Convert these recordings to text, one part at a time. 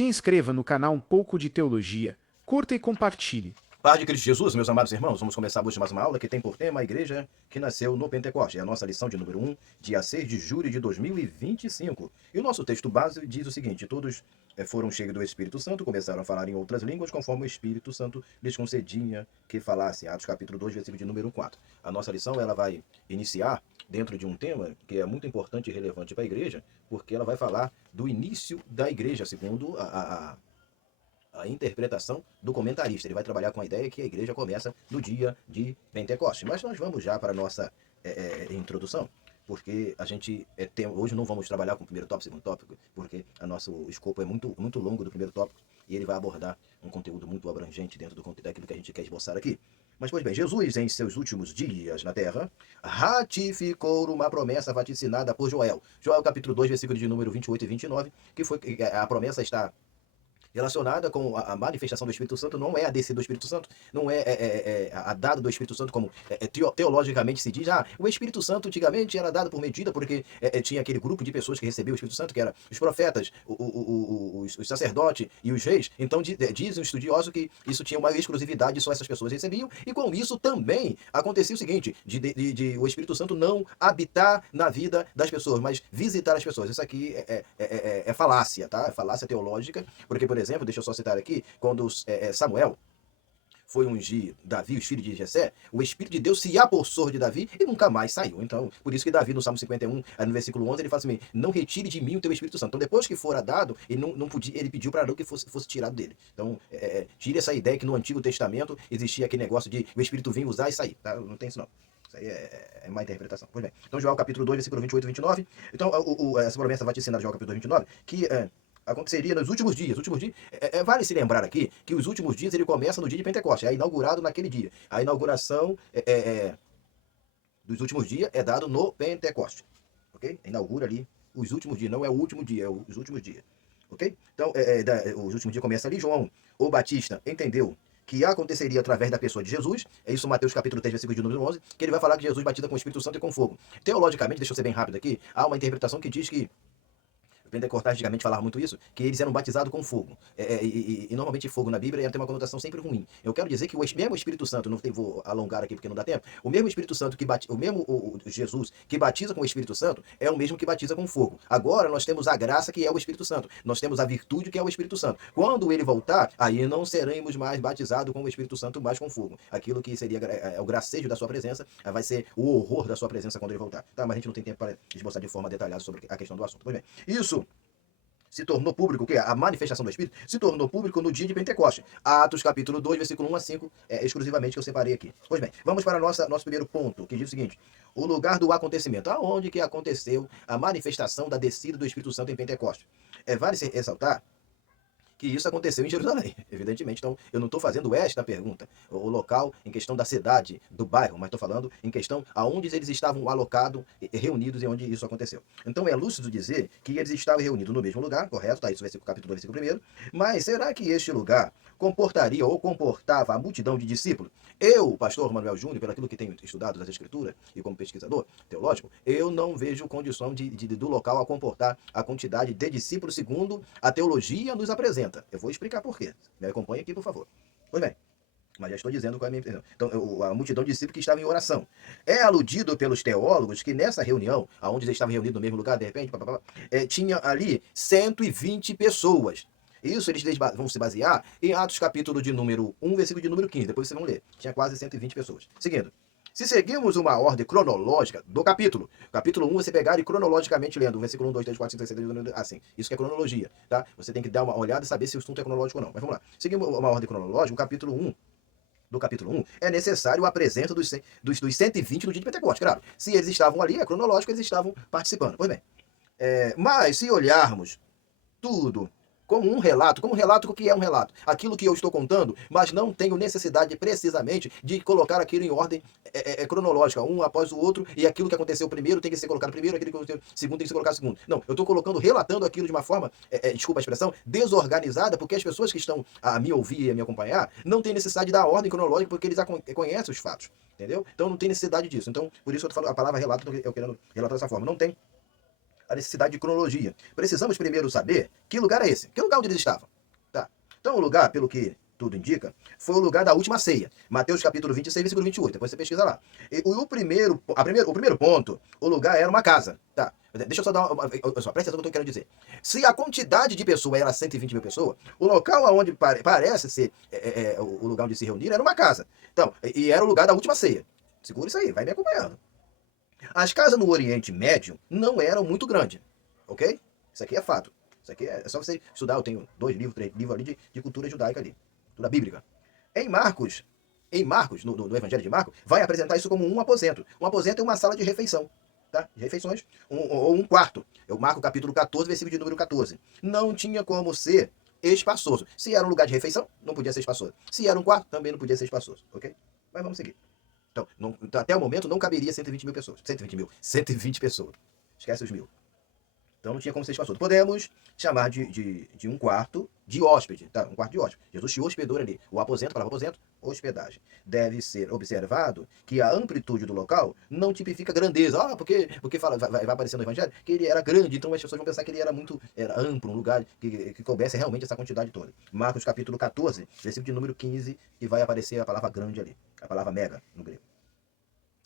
Se inscreva no canal Um Pouco de Teologia, curta e compartilhe. Paz de Cristo Jesus, meus amados irmãos, vamos começar hoje mais uma aula que tem por tema a igreja que nasceu no Pentecoste. É a nossa lição de número 1, dia 6 de julho de 2025. E o nosso texto base diz o seguinte: todos foram cheios do Espírito Santo, começaram a falar em outras línguas, conforme o Espírito Santo lhes concedia que falassem. Atos capítulo 2, versículo de número 4. A nossa lição ela vai iniciar dentro de um tema que é muito importante e relevante para a igreja, porque ela vai falar do início da igreja, segundo a interpretação do comentarista. Ele vai trabalhar com a ideia que a igreja começa no dia de Pentecostes. Mas nós vamos já para a nossa introdução, porque a gente hoje não vamos trabalhar com o primeiro tópico, segundo tópico, porque o escopo é muito longo do primeiro tópico e ele vai abordar um conteúdo muito abrangente dentro daquilo que a gente quer esboçar aqui. Mas, pois bem, Jesus, em seus últimos dias na terra, ratificou uma promessa vaticinada por Joel. Joel, capítulo 2, versículo de número 28 e 29, que foi a promessa está relacionada com a manifestação do Espírito Santo, não é a descida do Espírito Santo, não é a dada do Espírito Santo, como teologicamente se diz. O Espírito Santo antigamente era dado por medida, porque tinha aquele grupo de pessoas que recebiam o Espírito Santo, que eram os profetas, os sacerdotes e os reis. Então dizem os estudiosos que isso tinha uma exclusividade, só essas pessoas recebiam, e com isso também acontecia o seguinte, de o Espírito Santo não habitar na vida das pessoas, mas visitar as pessoas. Isso aqui é falácia, tá? É falácia teológica, porque, por exemplo, deixa eu só citar aqui, quando Samuel foi ungir Davi, os filhos de Jessé, o Espírito de Deus se apossou de Davi e nunca mais saiu. Então, por isso que Davi, no Salmo 51, no versículo 11, ele fala assim: não retire de mim o teu Espírito Santo. Então, depois que fora dado, ele não podia, ele pediu para Arão que fosse tirado dele. Então, tire essa ideia que no Antigo Testamento existia aquele negócio de o Espírito vir usar e sair. Tá? Não tem isso não. Isso aí é má interpretação. Pois bem. Então, Joel capítulo 2, versículo 28 e 29. Então, essa promessa vaticinada de Joel capítulo 29, que aconteceria nos últimos dias. Vale se lembrar aqui que os últimos dias ele começa no dia de Pentecostes, é inaugurado naquele dia. A inauguração dos últimos dias é dado no Pentecoste, ok? Inaugura ali os últimos dias, não é o último dia, é os últimos dias, ok? Então, os últimos dias começa ali. João, o Batista, entendeu que aconteceria através da pessoa de Jesus, é isso Mateus capítulo 3, versículo de número 11, que ele vai falar que Jesus batiza com o Espírito Santo e com fogo. Teologicamente, deixa eu ser bem rápido aqui, há uma interpretação que diz que Pentecostais antigamente falava muito isso, que eles eram batizados com fogo. E normalmente fogo na Bíblia tem uma conotação sempre ruim. Eu quero dizer que o mesmo Espírito Santo, vou alongar aqui porque não dá tempo, o mesmo Espírito Santo o mesmo Jesus que batiza com o Espírito Santo é o mesmo que batiza com fogo. Agora nós temos a graça que é o Espírito Santo. Nós temos a virtude que é o Espírito Santo. Quando ele voltar, aí não seremos mais batizados com o Espírito Santo, mas com fogo. Aquilo que seria o gracejo da sua presença, vai ser o horror da sua presença quando ele voltar. Tá? Mas a gente não tem tempo para esboçar de forma detalhada sobre a questão do assunto. Pois bem, isso se tornou público, que a manifestação do Espírito se tornou público no dia de Pentecoste. Atos capítulo 2, versículo 1 a 5, exclusivamente que eu separei aqui. Pois bem, vamos para nosso primeiro ponto, que diz o seguinte: o lugar do acontecimento. Aonde que aconteceu a manifestação da descida do Espírito Santo em Pentecoste? Vale ressaltar que isso aconteceu em Jerusalém, evidentemente. Então, eu não estou fazendo esta pergunta, o local em questão da cidade, do bairro, mas estou falando em questão aonde eles estavam alocados, reunidos e onde isso aconteceu. Então, é lúcido dizer que eles estavam reunidos no mesmo lugar, correto? Tá, isso versículo capítulo 2, versículo 1. Mas será que este lugar comportaria ou comportava a multidão de discípulos? Eu, pastor Manuel Júnior, pelo aquilo que tenho estudado das Escrituras e como pesquisador teológico, eu não vejo condição do local a comportar a quantidade de discípulos segundo a teologia nos apresenta. Eu vou explicar por quê. Me acompanhe aqui, por favor. Pois bem, mas já estou dizendo qual é a minha intenção. Então, a multidão de discípulos que estava em oração. É aludido pelos teólogos que nessa reunião, onde eles estavam reunidos no mesmo lugar, de repente, tinha ali 120 pessoas. Isso eles vão se basear em Atos capítulo de número 1, versículo de número 15. Depois vocês vão ler. Tinha quase 120 pessoas. Seguindo. Se seguirmos uma ordem cronológica do capítulo 1 você pegar e cronologicamente lendo, o versículo 1, 2, 3, 4, 5, 6, 7, 8, assim. Isso que é cronologia, tá? Você tem que dar uma olhada e saber se o assunto é cronológico ou não. Mas vamos lá. Seguindo uma ordem cronológica, do capítulo 1, é necessário a presença dos 120 no dia de Pentecostes. Claro, se eles estavam ali, é cronológico, eles estavam participando. Pois bem, mas se olharmos tudo como um relato, o que é um relato? Aquilo que eu estou contando, mas não tenho necessidade precisamente de colocar aquilo em ordem cronológica, um após o outro, e aquilo que aconteceu primeiro tem que ser colocado primeiro, aquilo que aconteceu segundo tem que ser colocado segundo. Não, eu estou relatando aquilo de uma forma, desculpa a expressão, desorganizada, porque as pessoas que estão a me ouvir e a me acompanhar não têm necessidade da ordem cronológica, porque eles já conhecem os fatos, entendeu? Então não tem necessidade disso. Então, por isso eu estou falando a palavra relato, eu querendo relatar dessa forma. Não tem a necessidade de cronologia. Precisamos primeiro saber que lugar é esse, que lugar onde eles estavam. Tá? Então o lugar, pelo que tudo indica, foi o lugar da última ceia. Mateus capítulo 26, versículo 28. Depois você pesquisa lá. E o primeiro ponto, o lugar era uma casa. Tá? Deixa eu só dar presta atenção no que eu estou querendo dizer. Se a quantidade de pessoas era 120 mil pessoas, o local onde parece ser o lugar onde se reuniram era uma casa. Então, e era o lugar da última ceia. Segura isso aí, vai me acompanhando. As casas no Oriente Médio não eram muito grandes, ok? Isso aqui é fato. Isso aqui é só você estudar. Eu tenho 2 livros, 3 livros ali de cultura judaica ali, cultura bíblica. Em Marcos, no Evangelho de Marcos, vai apresentar isso como um aposento. Um aposento é uma sala de refeição, tá? De refeições, ou um quarto. É o Marcos capítulo 14, versículo de número 14. Não tinha como ser espaçoso. Se era um lugar de refeição, não podia ser espaçoso. Se era um quarto, também não podia ser espaçoso, ok? Mas vamos seguir. Então, até o momento não caberia 120 mil pessoas. 120 pessoas. Esquece os mil. Então não tinha como ser espaçoso. Podemos chamar de um quarto de hóspede, tá? Um quarto de hóspede. Jesus te hospedou ali. O aposento, palavra aposento, hospedagem. Deve ser observado que a amplitude do local não tipifica grandeza. Ah, porque vai aparecer no Evangelho que ele era grande, então as pessoas vão pensar que ele era amplo, um lugar que coubesse realmente essa quantidade toda. Marcos capítulo 14, versículo de número 15, e vai aparecer a palavra grande ali. A palavra mega no grego.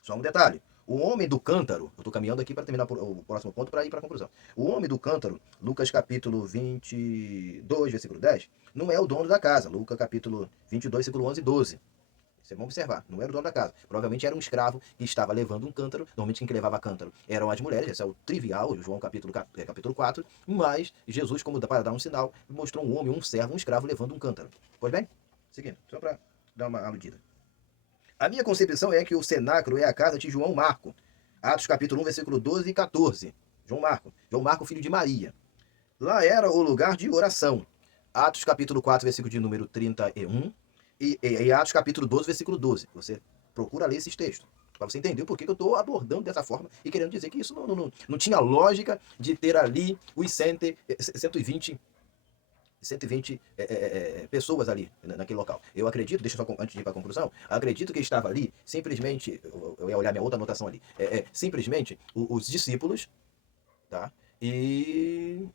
Só um detalhe. O homem do cântaro, eu estou caminhando aqui para terminar o próximo ponto para ir para a conclusão. O homem do cântaro, Lucas capítulo 22, versículo 10, não é o dono da casa. Lucas capítulo 22, versículo 11 e 12. Vocês vão observar, não era o dono da casa. Provavelmente era um escravo que estava levando um cântaro. Normalmente quem levava cântaro eram as mulheres, esse é o trivial, João capítulo 4. Mas Jesus, como para dar um sinal, mostrou um homem, um servo, um escravo levando um cântaro. Pois bem, seguindo, só para dar uma aludida. A minha concepção é que o cenáculo é a casa de João Marco. Atos capítulo 1, versículo 12 e 14. João Marco, filho de Maria. Lá era o lugar de oração. Atos capítulo 4, versículo de número 31. E Atos capítulo 12, versículo 12. Você procura ler esses textos, para você entender por que eu estou abordando dessa forma e querendo dizer que isso não tinha lógica de ter ali os 120 pessoas ali naquele local. Eu acredito, deixa eu só antes de ir para a conclusão, acredito que estava ali simplesmente, eu ia olhar minha outra anotação ali, simplesmente os discípulos, tá? E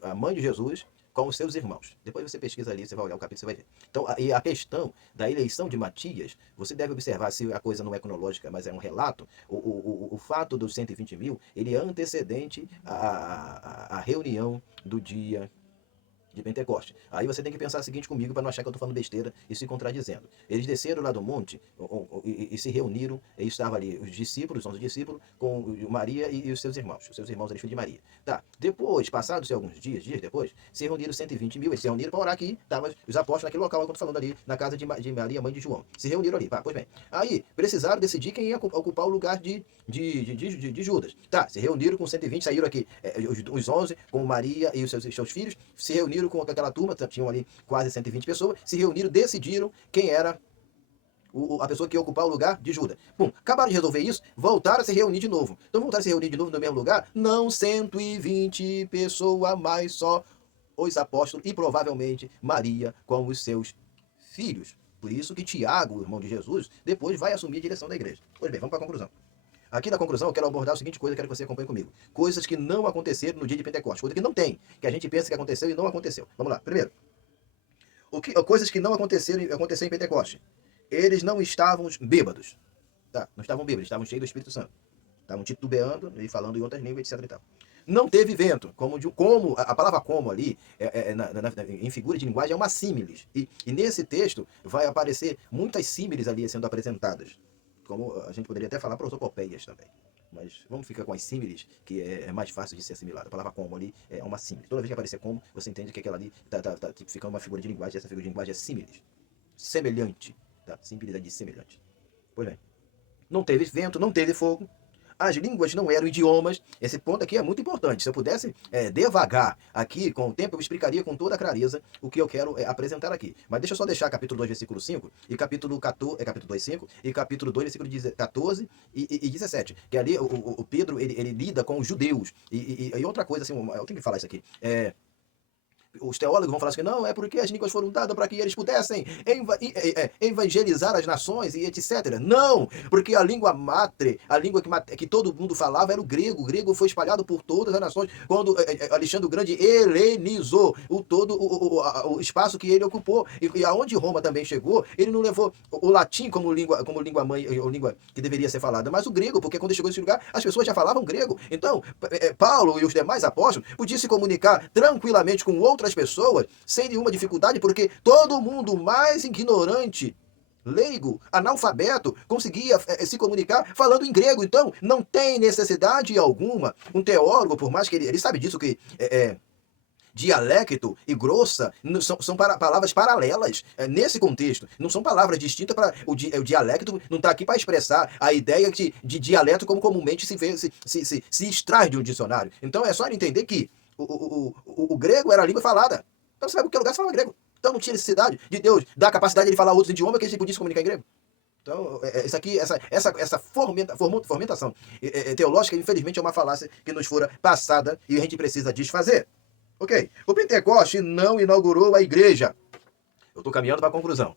a mãe de Jesus com os seus irmãos. Depois você pesquisa ali, você vai olhar o capítulo, você vai ver. Então, e a questão da eleição de Matias, você deve observar, se a coisa não é cronológica, mas é um relato, o fato dos 120 mil, ele é antecedente à reunião do dia de Pentecoste. Aí você tem que pensar o seguinte comigo para não achar que eu estou falando besteira e se contradizendo. Eles desceram lá do monte e se reuniram, e estavam ali os discípulos, os 11 discípulos, com Maria e os seus irmãos eles filhos de Maria. Tá. Depois, passados alguns dias depois, se reuniram 120 mil, eles se reuniram para orar aqui, estavam os apóstolos naquele local, eu estou falando ali, na casa de Maria, mãe de João. Se reuniram ali, pois bem. Aí, precisaram decidir quem ia ocupar o lugar de Judas. Tá, se reuniram com 120, saíram aqui os 11, com Maria e os seus filhos, se reuniram com aquela turma, tinham ali quase 120 pessoas, se reuniram, decidiram quem era a pessoa que ia ocupar o lugar de Judas. Bom, acabaram de resolver isso, voltaram a se reunir de novo. Então voltaram a se reunir de novo no mesmo lugar? Não 120 pessoas, mas só os apóstolos e provavelmente Maria com os seus filhos. Por isso que Tiago, irmão de Jesus, depois vai assumir a direção da igreja. Pois bem, vamos para a conclusão. Aqui na conclusão eu quero abordar a seguinte coisa, quero que você acompanhe comigo. Coisas que não aconteceram no dia de Pentecostes. Coisa que não tem, que a gente pensa que aconteceu e não aconteceu. Vamos lá. Primeiro, coisas que não aconteceram em Pentecostes. Eles não estavam bêbados. Tá? Não estavam bêbados, estavam cheios do Espírito Santo. Estavam titubeando e falando em outras línguas, etc. E tal. Não teve vento. Como a palavra como ali, em figura de linguagem, é uma símilis. E nesse texto vai aparecer muitas símiles ali sendo apresentadas. Como a gente poderia até falar prosopopeias também. Mas vamos ficar com as símiles, que é mais fácil de ser assimilado. A palavra como ali é uma símile. Toda vez que aparecer como, você entende que aquela ali está tipificando uma figura de linguagem. Essa figura de linguagem é símiles. Semelhante. Tá? Similitude de semelhante. Pois bem. Não teve vento, não teve fogo. As línguas não eram idiomas. Esse ponto aqui é muito importante. Se eu pudesse devagar aqui com o tempo, eu explicaria com toda a clareza o que eu quero apresentar aqui. Mas deixa eu só deixar capítulo 2, versículo 5, e capítulo 14, capítulo 2, 5, e capítulo 2, versículo 14 e 17. Que ali o Pedro, ele lida com os judeus. E outra coisa, assim, eu tenho que falar isso aqui. os teólogos vão falar assim, não, é porque as línguas foram dadas para que eles pudessem evangelizar as nações e etc. Não, porque a língua matre, a língua que todo mundo falava era o grego. O grego foi espalhado por todas as nações quando Alexandre o Grande helenizou o espaço que ele ocupou. E aonde Roma também chegou, ele não levou o latim como língua mãe, ou língua que deveria ser falada, mas o grego, porque quando chegou nesse lugar, as pessoas já falavam grego. Então, Paulo e os demais apóstolos podiam se comunicar tranquilamente com outras pessoas, sem nenhuma dificuldade, porque todo mundo mais ignorante, leigo, analfabeto, conseguia se comunicar falando em grego. Então, não tem necessidade alguma. Um teólogo, por mais que ele sabe disso, que dialecto e grossa são palavras paralelas nesse contexto. Não são palavras distintas. O dialecto não está aqui para expressar a ideia de dialeto como comumente se extrai de um dicionário. Então é só entender que o grego era a língua falada. Então você vai para qualquer lugar e fala grego. Então não tinha necessidade de Deus dar a capacidade de ele falar outros idiomas que ele podia se comunicar em grego. Então, isso aqui, essa fomentação teológica, infelizmente, é uma falácia que nos fora passada e a gente precisa desfazer. Ok, o Pentecoste não inaugurou a igreja. Eu estou caminhando para a conclusão.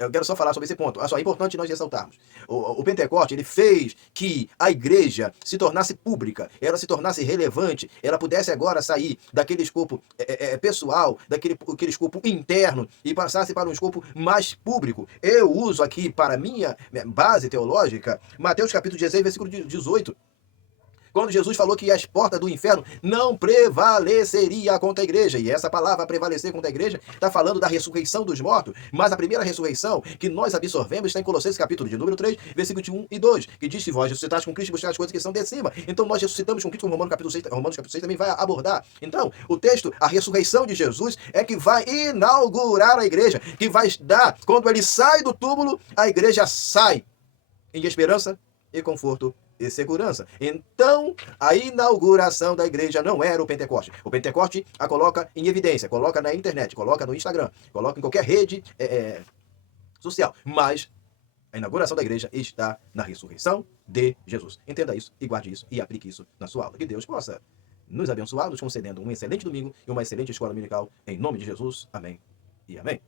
Eu quero só falar sobre esse ponto. É importante nós ressaltarmos. O Pentecoste, ele fez que a igreja se tornasse pública, ela se tornasse relevante, ela pudesse agora sair daquele escopo pessoal, daquele escopo interno e passasse para um escopo mais público. Eu uso aqui para minha base teológica, Mateus capítulo 16, versículo 18. Quando Jesus falou que as portas do inferno não prevaleceria contra a igreja. E essa palavra prevalecer contra a igreja está falando da ressurreição dos mortos. Mas a primeira ressurreição que nós absorvemos está em Colossenses capítulo de número 3, versículo de 1 e 2, que diz: se vós ressuscitaste com Cristo, buscar as coisas que são de cima. Então nós ressuscitamos com Cristo, como Romanos capítulo 6 também vai abordar. Então, o texto, a ressurreição de Jesus é que vai inaugurar a igreja, que vai dar, quando ele sai do túmulo, a igreja sai em esperança e conforto e segurança. Então, a inauguração da igreja não era o Pentecoste. O Pentecoste a coloca em evidência, coloca na internet, coloca no Instagram, coloca em qualquer rede social. Mas a inauguração da igreja está na ressurreição de Jesus. Entenda isso e guarde isso e aplique isso na sua aula. Que Deus possa nos abençoar, nos concedendo um excelente domingo e uma excelente escola dominical. Em nome de Jesus. Amém e amém.